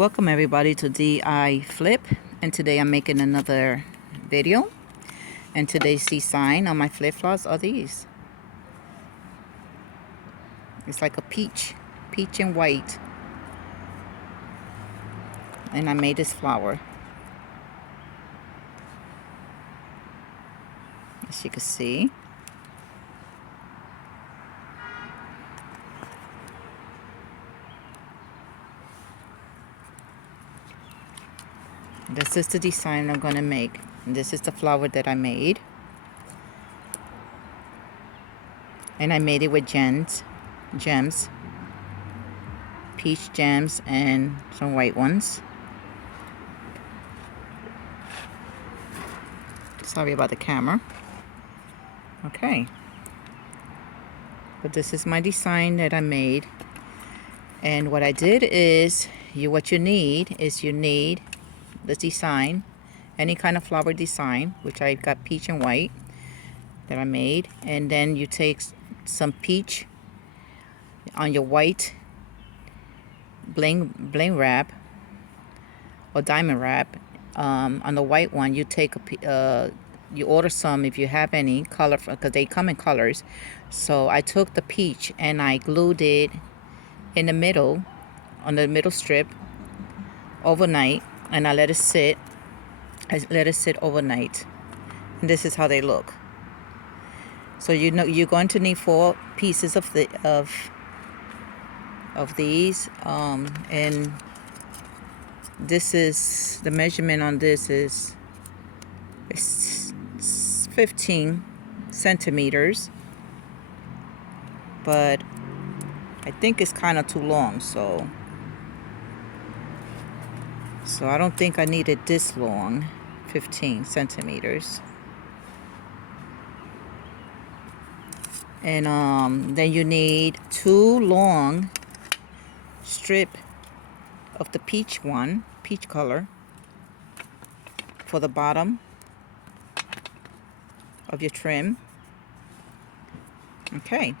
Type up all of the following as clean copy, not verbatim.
Welcome everybody to DiyFlip, and today I'm making another video, and today's design on my flip-flops are these. It's like a peach and white, and I made this flower, as you can see. This is the design I'm going to make. And this is the flower that I made. And I made it with gems, peach gems and some white ones. Sorry about the camera. Okay. But this is my design that I made. And what I did is, what you need the design, any kind of flower design, which I got peach and white that I made, and then you take some peach on your white bling wrap or diamond wrap. On the white one, you take you order some if you have any color, because they come in colors. So I took the peach and I glued it in the middle, on the middle strip, overnight. And I let it sit. Overnight. And this is how they look. So you're going to need 4 pieces of these. And this is the measurement on this is 15 centimeters. But I think it's kind of too long, so I don't think I need it this long, 15 centimeters. And then you need 2 long strip of the peach color, for the bottom of your trim. Okay.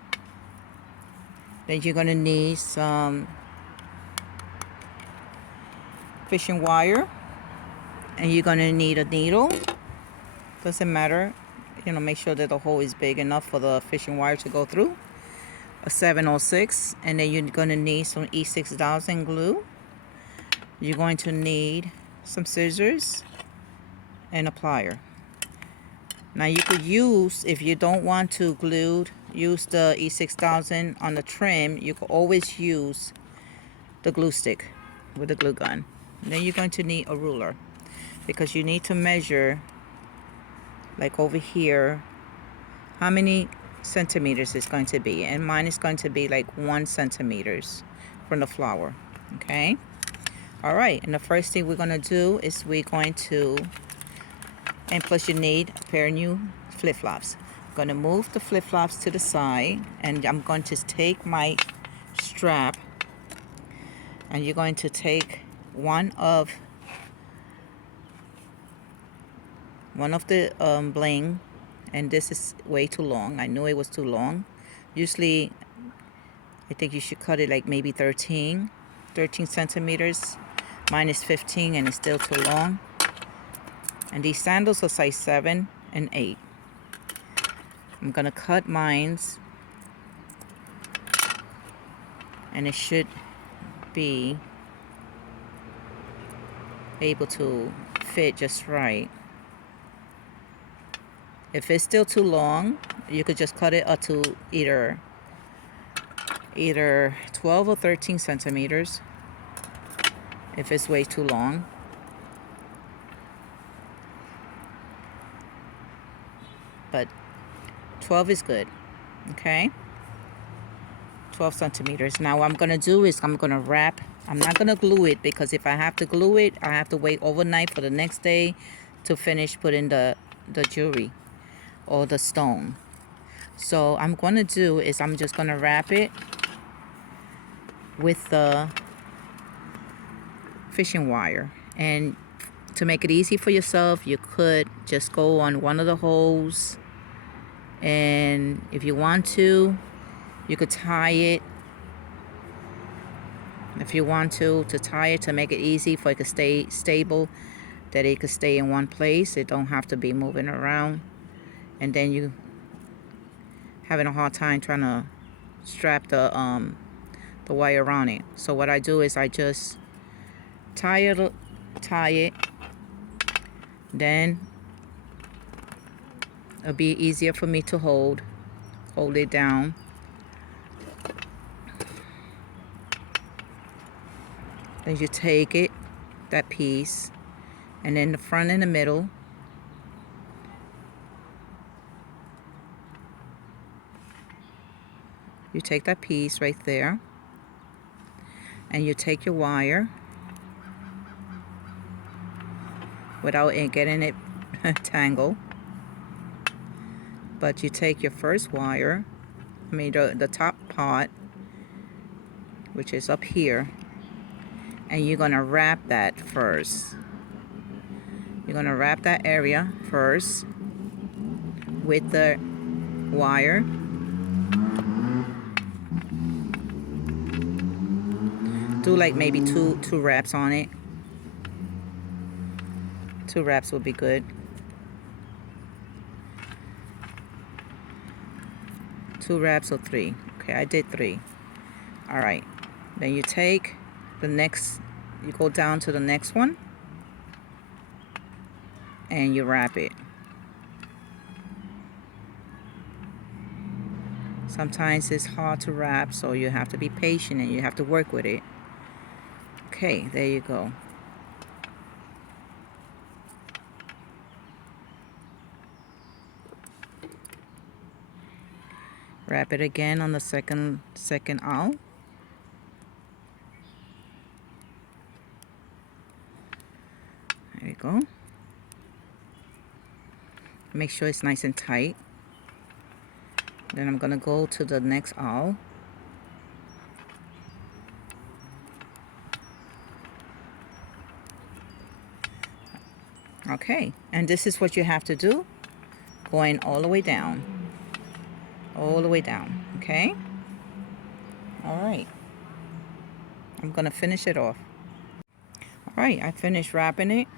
Then you're gonna need some fishing wire, and you're gonna need a needle. Doesn't matter, make sure that the hole is big enough for the fishing wire to go through. A 706, and then you're gonna need some E6000 glue. You're going to need some scissors and a plier. Now you could use, if you don't want to use the E6000 on the trim, you could always use the glue stick with the glue gun. And then you're going to need a ruler, because you need to measure, like over here, how many centimeters it's going to be. And mine is going to be like 1 centimeters from the flower. Okay. All right. And the first thing we're going to do is and plus you need a pair of new flip-flops. I'm going to move the flip-flops to the side, and I'm going to take my strap, and you're going to take one of the bling, and this is way too long. I knew it was too long. Usually I think you should cut it like maybe 13 centimeters. Mine is 15 and it's still too long. And these sandals are size 7 and 8. I'm gonna cut mines, and it should be able to fit just right. If it's still too long, you could just cut it up to either 12 or 13 centimeters if it's way too long. But 12 is good. Okay, 12 centimeters. Now what I'm gonna do is I'm gonna wrap. I'm not gonna glue it, because if I have to glue it, I have to wait overnight for the next day to finish putting the jewelry or the stone. So I'm gonna do is I'm just gonna wrap it with the fishing wire. And to make it easy for yourself, you could just go on one of the holes, and if you want to, you could tie it If you want to tie it to make it easy for it to stay stable, that it could stay in one place, it don't have to be moving around, and then you having a hard time trying to strap the wire around it. So what I do is I just tie it, then it'll be easier for me to hold it down. Then you take it, that piece, and then the front and the middle, you take that piece right there, and you take your wire without it getting it tangled. But you take your first wire, I mean the top part, which is up here, and you're gonna wrap that first. You're gonna wrap that area first with the wire. Do like maybe two wraps on it. 2 wraps would be good. 2 wraps or 3. Okay, I did 3. All right. Then you take the next, you go down to the next one, and you wrap it. Sometimes it's hard to wrap, so you have to be patient and you have to work with it. Okay, there you go. Wrap it again on the second awl. There you go. Make sure it's nice and tight. Then I'm gonna go to the next awl. Okay, and this is what you have to do, going all the way down. All the way down, okay? All right. I'm gonna finish it off. All right, I finished wrapping it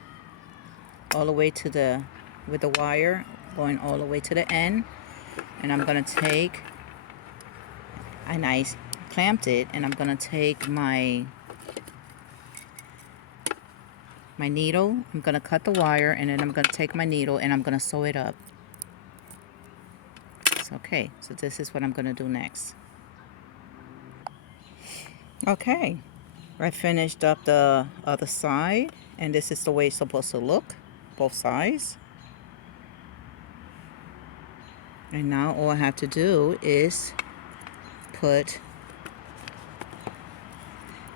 all the way to the, with the wire going all the way to the end. And I'm gonna take, and I clamped it, and I'm gonna take my needle. I'm gonna cut the wire, and then I'm gonna take my needle and I'm gonna sew it up. Okay, so this is what I'm gonna do next. Okay, I finished up the other side, and this is the way it's supposed to look, both sides. And now all I have to do is put,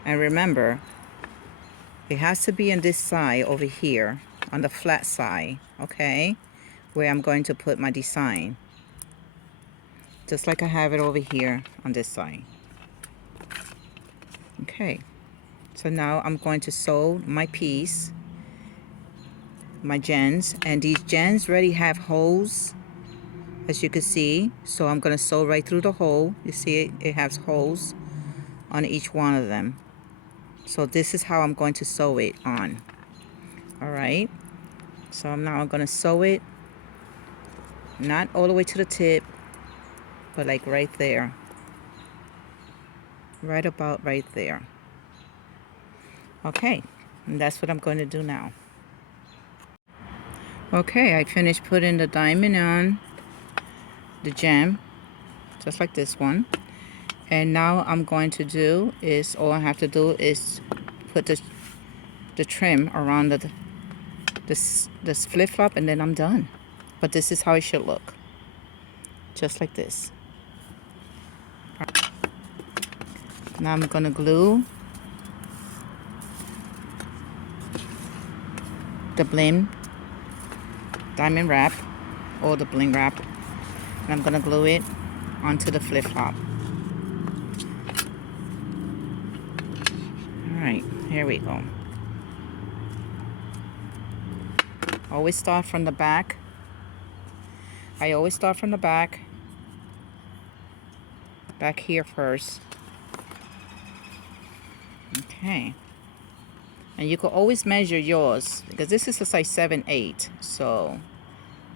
and remember, it has to be on this side over here, on the flat side, okay, where I'm going to put my design. Just like I have it over here on this side. Okay, so now I'm going to sew my piece, my gens, and these gens already have holes, as you can see. So I'm going to sew right through the hole. You see it has holes on each one of them. So this is how I'm going to sew it on. All right, so now I'm going to sew it, not all the way to the tip, but like right there, right about right there. Okay, and that's what I'm going to do now. Okay, I finished putting the diamond on the gem, just like this one. And now I'm going to do is, all I have to do is put the trim around this flip-flop, and then I'm done. But this is how it should look, just like this. Now I'm gonna glue the bling diamond wrap, or the bling wrap, and I'm gonna glue it onto the flip-flop. Alright, here we go. Always start from the back. I always start from the back here first. Okay. And you can always measure yours because this is a size 7/8. So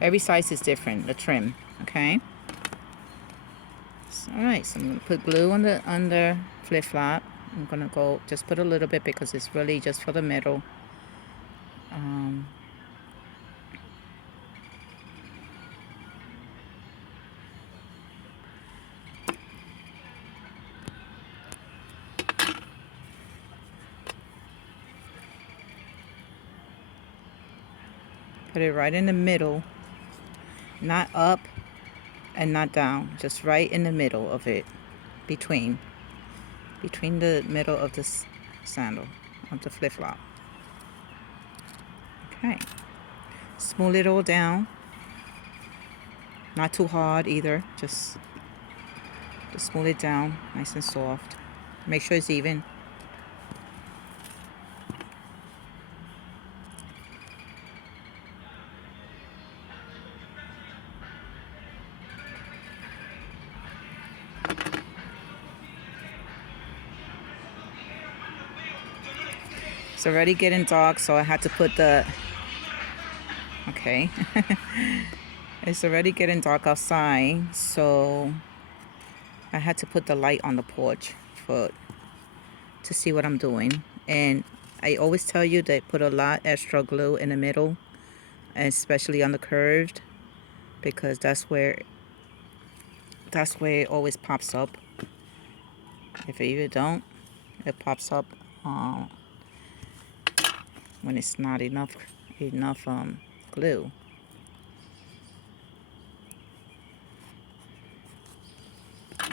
every size is different, the trim. Okay. So, all right. So I'm gonna put glue on the under flip flop. I'm gonna go just put a little bit because it's really just for the middle. Put it right in the middle, not up and not down, just right in the middle of it, between the middle of the sandal, of the flip flop. Okay, smooth it all down, not too hard either, just smooth it down, nice and soft. Make sure it's even. It's already getting dark, so I had to put the, okay. It's already getting dark outside, so I had to put the light on the porch to see what I'm doing. And I always tell you that put a lot extra glue in the middle, and especially on the curved, because that's where it always pops up. If you don't, it pops up when it's not enough glue.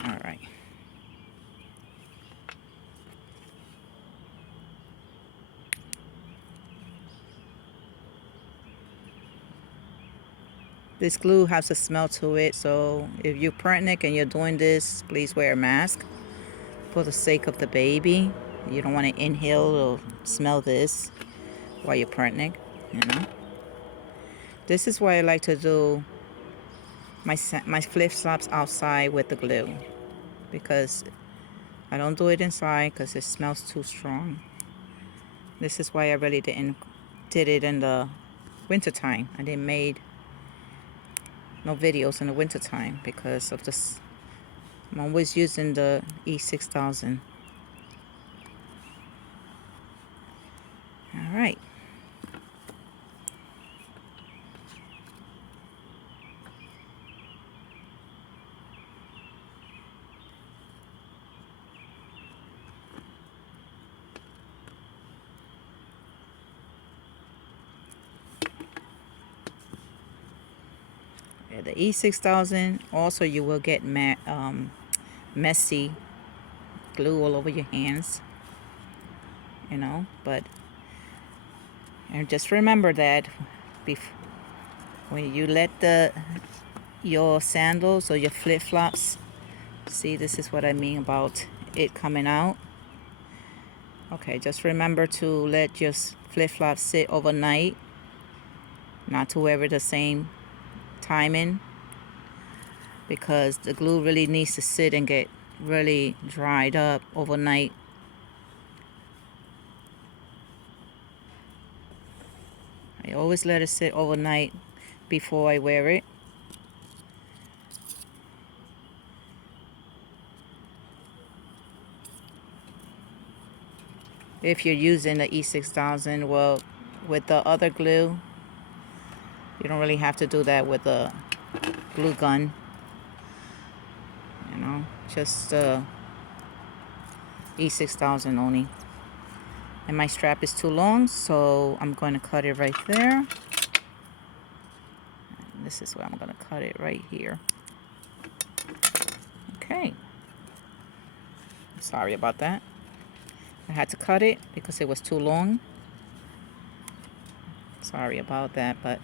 All right. This glue has a smell to it, so if you're pregnant and you're doing this, please wear a mask for the sake of the baby. You don't want to inhale or smell this while you're pregnant, you know. This is why I like to do my flip flops outside with the glue, because I don't do it inside because it smells too strong. This is why I really did it in the winter time. I didn't made no videos in the winter time because of this. I'm always using the E6000. All right. Yeah, the E6000. Also, you will get messy glue all over your hands, you know. And just remember that when you let your sandals or your flip flops, see, this is what I mean about it coming out. Okay, just remember to let your flip flops sit overnight, not to wear it the same timing, because the glue really needs to sit and get really dried up overnight. I always let it sit overnight before I wear it. If you're using the E6000, well, with the other glue, you don't really have to do that with a glue gun. You know, just E6000 only. And my strap is too long, so I'm going to cut it right there. And this is where I'm going to cut it right here. Okay. Sorry about that. I had to cut it because it was too long. Sorry about that, but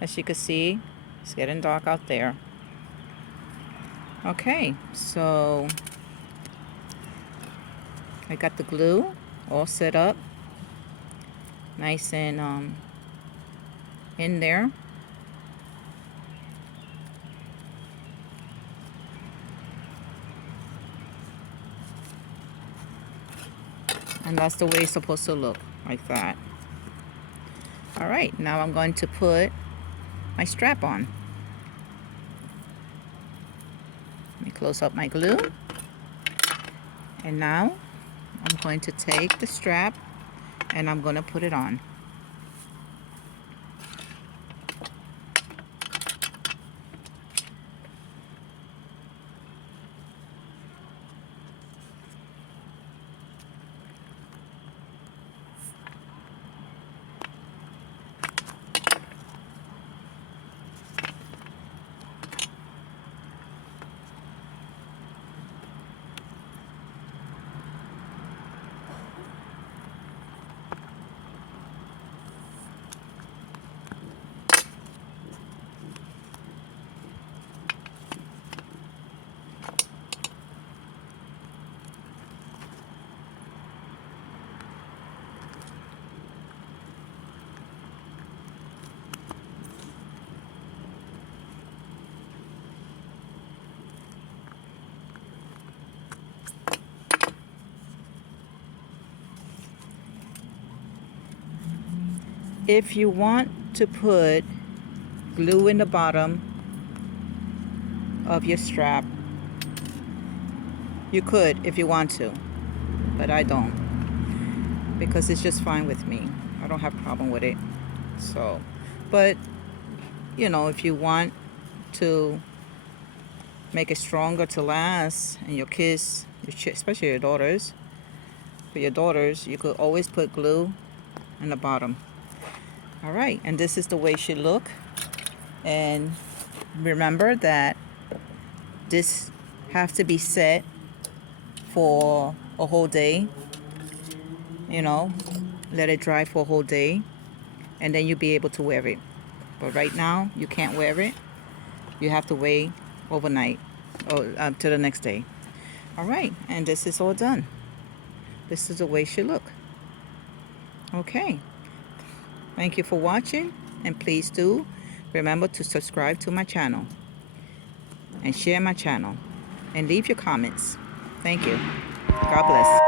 as you can see, it's getting dark out there. Okay, so I got the glue all set up, nice and in there. And that's the way it's supposed to look, like that. All right, now I'm going to put my strap on. Let me close up my glue. And now I'm going to take the strap and I'm going to put it on. If you want to put glue in the bottom of your strap, you could if you want to, but I don't, because it's just fine with me. I don't have a problem with it. So, but you know, if you want to make it stronger to last, and your kids, especially your daughters, for your daughters, you could always put glue in the bottom. All right, and this is the way it should look. And remember that this have to be set for a whole day. You know, let it dry for a whole day, and then you'll be able to wear it. But right now, you can't wear it. You have to wait overnight or to the next day. All right, and this is all done. This is the way it should look. Okay. Thank you for watching, and please do remember to subscribe to my channel and share my channel and leave your comments. Thank you. God bless.